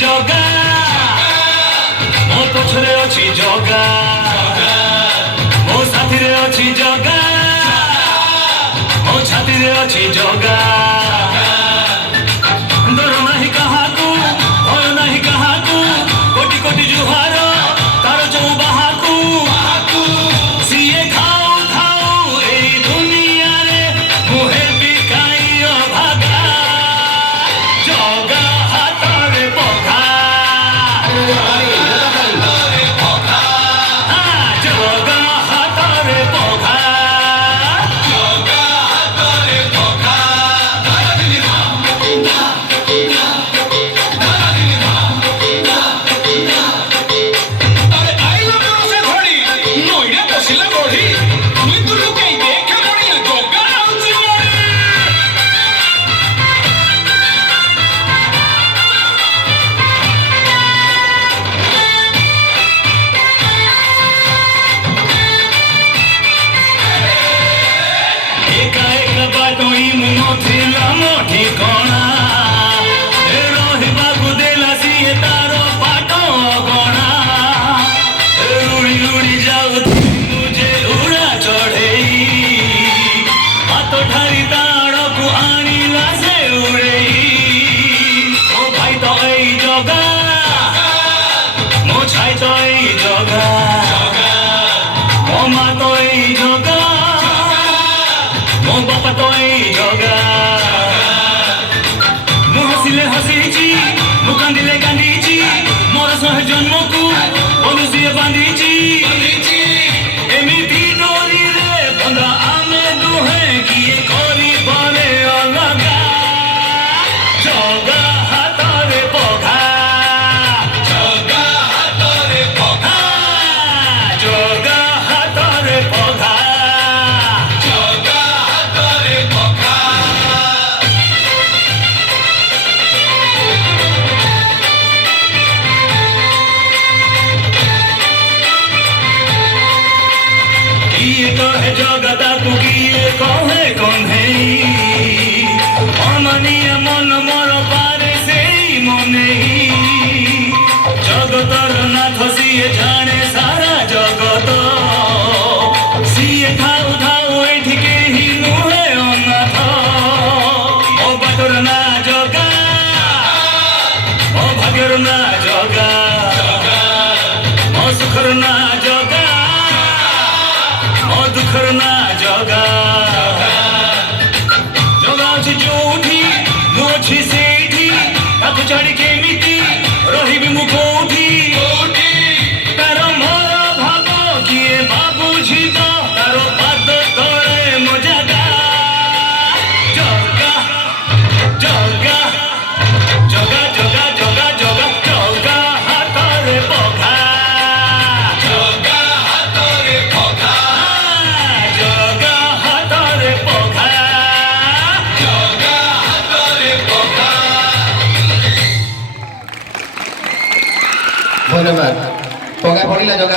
जगा मो पछरे अछि जगा मो साथी रे अछि जगा मो छाती रे अछि जगा डर नाही काहाकू भय नाही काहाकू कोटि कोटि जुहार तार जो बाहाकू सिए खाऊ खाऊ ए दुनिया रे मुहे बिकाई भागा जगा हातरे पखा ठिकाना रहिबाकू देला सिए तार पाट अगणा रुड़ी रुड़ी जाऊ मुझे उड़ा चढ़ेई हाथ ठारी ताड़कू आनिला से उड़ेई मो भाई तो एई जगा मो छाई तो एई जगा मो माँ तो एई जगा मो बापा तो एई जगा हसीची मुकांदिले गांधीजी मोर सह जन्म को बंधुसी बांधीची एमिति डोरी रे बंधा आमे दुहे किए करी बने अलगा जगा हातरे पखा जगा हातरे पखा जगा हातरे पखा जगा हातरे पखा जगता को किए कहे कन्हे अमनिया मन मोर पारे से मने जगतर नाथ सिए जाने सारा जगत सिए खाऊ खाऊ एठी केही नुहे अनाथ ओ बाटर ना जगा ओ भाग्यर ना जगा ओ सुखर ना जगा दुखर ना जगा जगा अछि जोठी मोछि सेठी ताकू छाड़ी केमिति रहिबि मु कोठी तार मोर भाग किए बाबूझी तो तार पाद तळे मो जगा जगा जगा जगा जगा जगा जगा जगा हातरे पखा जगा हातरे पखा धन्यवाद पगा पड़िला जगह।